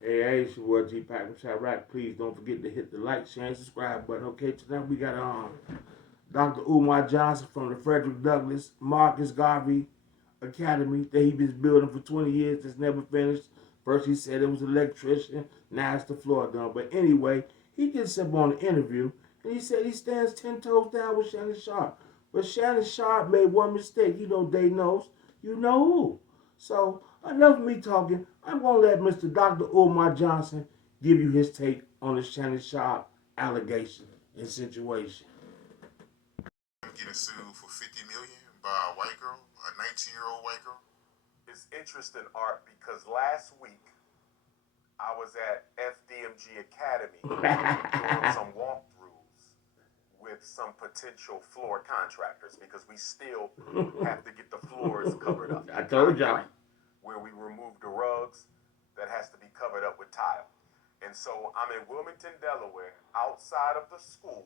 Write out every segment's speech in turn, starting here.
Hey, it's your boy Gpac from Chirac. Please don't forget to hit the like, share, and subscribe button. Okay, tonight we got Dr. Umar Johnson from the Frederick Douglass Marcus Garvey Academy that he been building for 20 years that's never finished. First he said it was an electrician, now it's the floor done. But anyway, he did something on the interview and he said he stands 10 toes down with Shannon Sharpe. But Shannon Sharpe made one mistake. You know, they knows. You know who. So enough of me talking. I'm gonna let Mr. Dr. Umar Johnson give you his take on the Shannon Sharpe allegation and situation. Getting sued for 50 million by a white girl, a 19-year-old white girl. It's interesting, Art, because last week I was at FDMG Academy doing some walkthroughs with some potential floor contractors because we still have to get the floors covered up. I told y'all. Where we remove the rugs, that has to be covered up with tile. And so I'm in Wilmington, Delaware, outside of the school,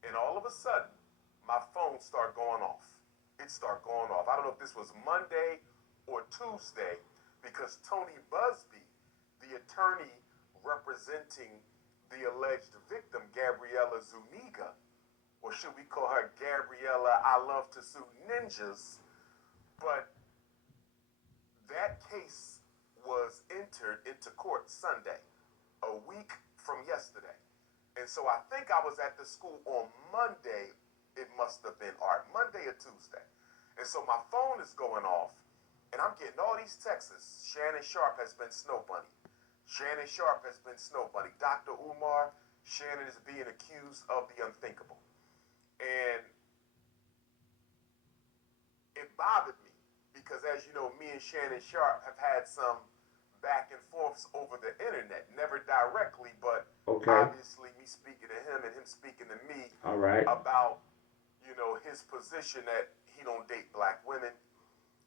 and all of a sudden, my phone started going off. It started going off. I don't know if this was Monday or Tuesday, because Tony Busby, the attorney representing the alleged victim, Gabriella Zuniga, or should we call her Gabriella I Love to Sue Ninjas, but that case was entered into court Sunday, a week from yesterday. And so I think I was at the school on Monday. It must have been Art, Monday or Tuesday. And so my phone is going off, and I'm getting all these texts. Shannon Sharpe has been Snow Bunny. Shannon Sharpe has been Snow Bunny. Dr. Umar, Shannon is being accused of the unthinkable. And it bothered me because, as you know, me and Shannon Sharpe have had some back and forths over the internet, never directly, but Okay. obviously me speaking to him and him speaking to me All right. about, you know, his position that he don't date black women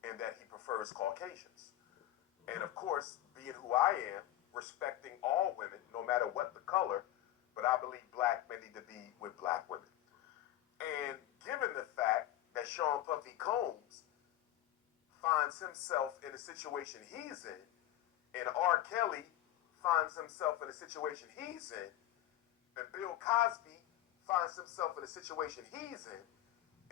and that he prefers Caucasians. And of course, being who I am, respecting all women, no matter what the color, but I believe black men need to be with black women. And given the fact that Sean Puffy Combs finds himself in a situation he's in, and R. Kelly finds himself in a situation he's in, and Bill Cosby finds himself in a situation he's in,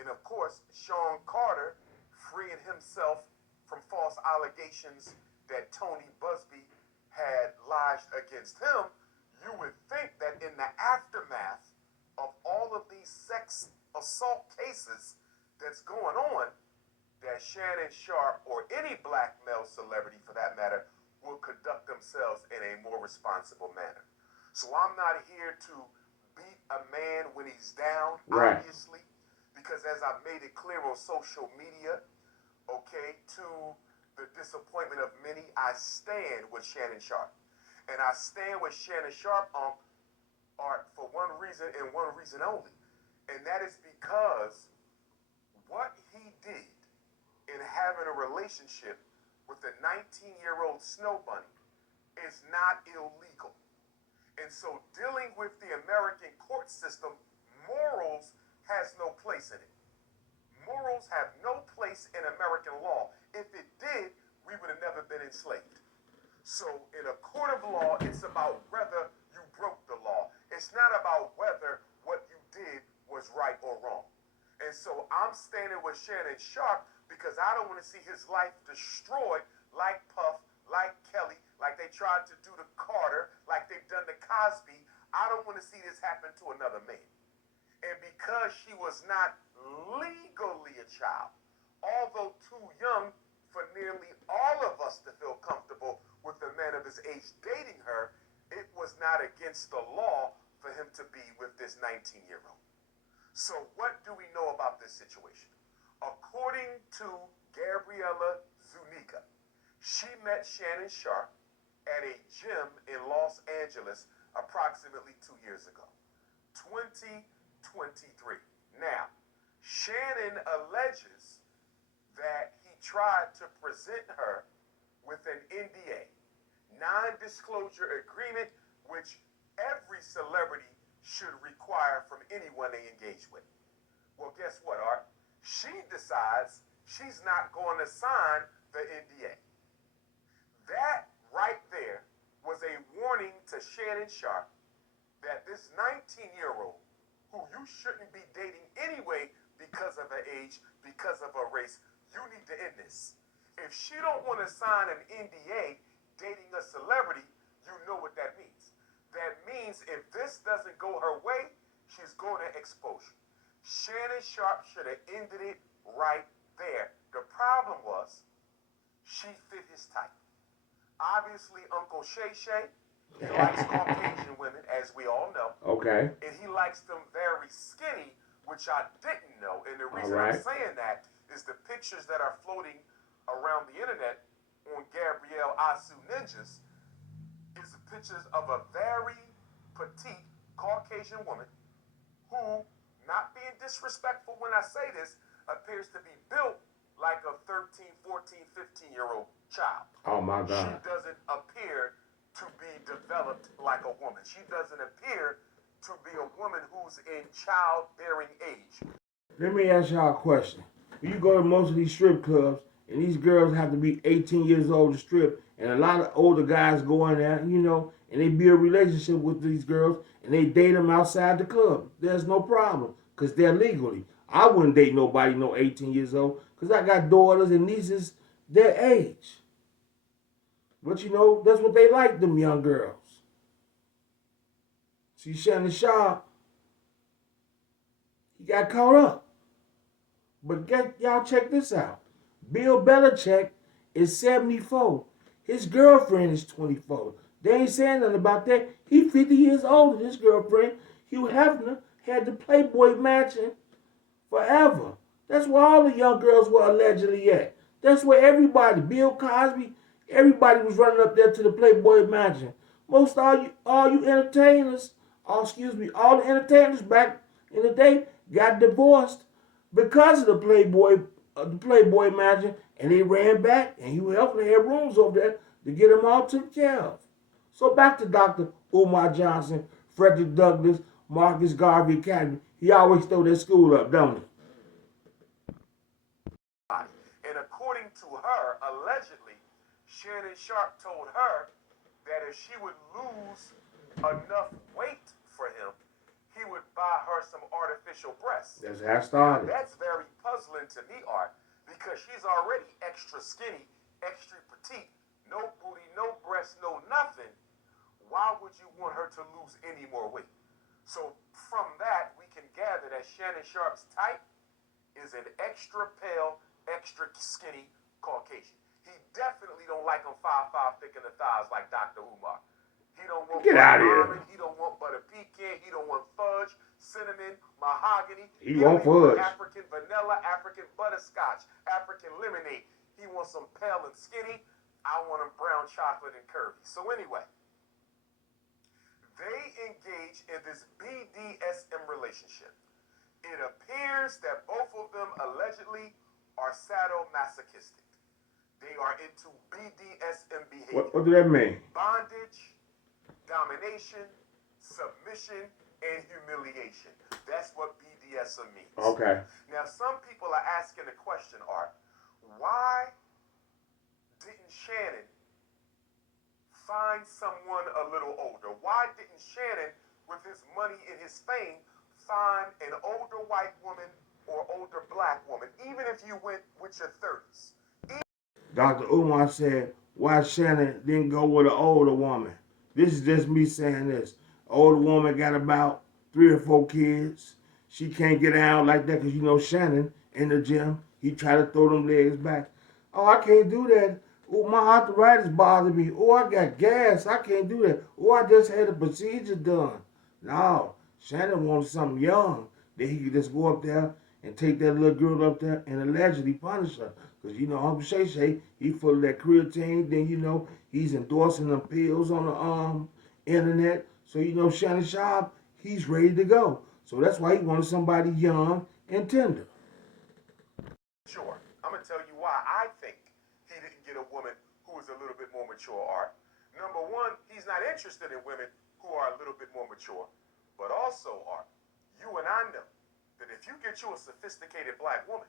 and of course, Sean Carter freeing himself from false allegations that Tony Busby had lodged against him, you would think that in the aftermath of all of these sex assault cases that's going on, that Shannon Sharpe or any black male celebrity for that matter will conduct themselves in a more responsible manner. So I'm not here to beat a man when he's down, Right. obviously, because as I've made it clear on social media, okay, to the disappointment of many, I stand with Shannon Sharpe. And I stand with Shannon Sharpe Art for one reason and one reason only. And that is because what he did in having a relationship with a 19-year-old snow bunny is not illegal. And so dealing with the American court system, morals has no place in it. Morals have no place in American law. If it did, we would have never been enslaved. So in a court of law, it's about whether you broke the law. It's not about whether what you did was right or wrong. And so I'm standing with Shannon Sharpe because I don't want to see his life destroyed like Puff, like Kelly, like they tried to do to Carter, like they've done to Cosby. I don't want to see this happen to another man. And because she was not legally a child, although too young for nearly all of us to feel comfortable with a man of his age dating her, it was not against the law for him to be with this 19-year-old. So what do we know about this situation? According to Gabriella Zuniga, she met Shannon Sharpe at a gym in Los Angeles approximately 2 years ago, 2023. Now, Shannon alleges that he tried to present her with an NDA, non-disclosure agreement, which every celebrity should require from anyone they engage with. Well, guess what, Art? She decides she's not going to sign the NDA. That right there was learning to Shannon Sharpe that this 19-year-old, who you shouldn't be dating anyway because of her age, because of her race, you need to end this. If she don't want to sign an NDA dating a celebrity, you know what that means. That means if this doesn't go her way, she's going to exposure. Shannon Sharpe should have ended it right there. The problem was she fit his type. Obviously, Uncle Shay Shay, he likes Caucasian women, as we all know. Okay. And he likes them very skinny, which I didn't know. And the reason I'm saying that is the pictures that are floating around the internet on Gabrielle Asu Ninjas is pictures of a very petite Caucasian woman who, not being disrespectful when I say this, appears to be built like a 13, 14, 15-year-old child. Oh, my God. She doesn't appear to be developed like a woman. She doesn't appear to be a woman who's in childbearing age. Let me ask y'all a question. You go to most of these strip clubs, and these girls have to be 18 years old to strip, and a lot of older guys go in there, you know, and they build a relationship with these girls, and they date them outside the club. There's no problem, because they're legally. I wouldn't date nobody no 18 years old, because I got daughters and nieces their age. But, you know, that's what they like, them young girls. See, Shannon Sharpe, he got caught up. But y'all check this out. Bill Belichick is 74. His girlfriend is 24. They ain't saying nothing about that. He 50 years older than his girlfriend. Hugh Hefner had the Playboy Mansion forever. That's where all the young girls were allegedly at. That's where everybody, Bill Cosby, everybody was running up there to the Playboy Mansion. Most all you entertainers, all the entertainers back in the day got divorced because of the Playboy Mansion, and they ran back, and Hugh Hefner had rooms over there to get them all taken care of. So back to Dr. Umar Johnson, Frederick Douglass, Marcus Garvey Academy. He always throw that school up, don't he? And according to her, allegedly, Shannon Sharpe told her that if she would lose enough weight for him, he would buy her some artificial breasts. That's how it started. Now, that's very puzzling to me, Art, because she's already extra skinny, extra petite, no booty, no breasts, no nothing. Why would you want her to lose any more weight? So from that, we can gather that Shannon Sharpe's type is an extra pale, extra skinny Caucasian. He definitely don't like them 5'5" thick in the thighs like Dr. Umar. He don't want Get out of here. almond, he don't want butter pecan, he don't want fudge, cinnamon, mahogany. He want fudge. African vanilla, African butterscotch, African lemonade. He wants some pale and skinny. I want them brown chocolate and curvy. So anyway, they engage in this BDSM relationship. It appears that both of them allegedly are sadomasochistic. They are into BDSM behavior. What do that mean? Bondage, domination, submission, and humiliation. That's what BDSM means. Okay. Now, some people are asking the question, Art, why didn't Shannon find someone a little older? Why didn't Shannon, with his money and his fame, find an older white woman or older black woman, even if you went with your 30s? Dr. Umar said, why Shannon didn't go with an older woman? This is just me saying this. Older woman got about 3 or 4 kids. She can't get out like that because, you know, Shannon in the gym, he tried to throw them legs back. Oh, I can't do that. Oh, my arthritis bothers me. Oh, I got gas. I can't do that. Oh, I just had a procedure done. No, Shannon wanted something young that he could just go up there and take that little girl up there and allegedly punish her. Because, you know, Uncle Shay Shay, he full of that creatine. Then, you know, he's endorsing them pills on the internet. So, you know, Shannon Sharpe, he's ready to go. So that's why he wanted somebody young and tender. Sure. I'm going to tell you why I think he didn't get a woman who is a little bit more mature, Art. Number one, he's not interested in women who are a little bit more mature. But also, Art, you and I know that if you get you a sophisticated black woman,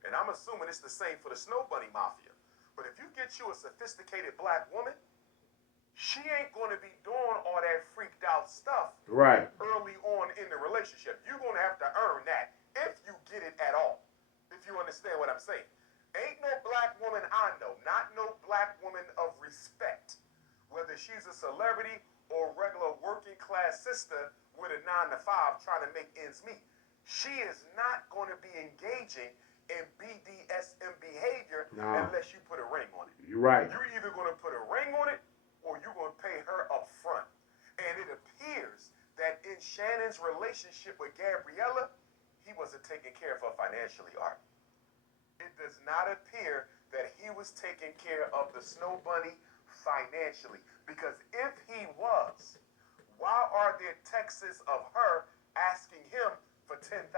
and I'm assuming it's the same for the Snow Bunny Mafia, but if you get you a sophisticated black woman, she ain't going to be doing all that freaked out stuff Right. early on in the relationship. You're going to have to earn that if you get it at all. If you understand what I'm saying. Ain't no black woman I know, not no black woman of respect, whether she's a celebrity or regular working class sister with a 9 to 5 trying to make ends meet. She is not going to be engaging in BDSM behavior unless you put a ring on it. You're right. You're either going to put a ring on it or you're going to pay her up front. And it appears that in Shannon's relationship with Gabriella, he wasn't taking care of her financially, Art. It does not appear that he was taking care of the Snow Bunny financially. Because if he was, why are there texts of her asking him for $10,000?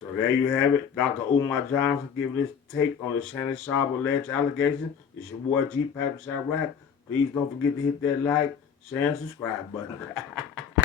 So there you have it. Dr. Umar Johnson giving his take on the Shannon Sharpe alleged allegations. It's your boy Gpac Chirac. Please don't forget to hit that like, share, and subscribe button.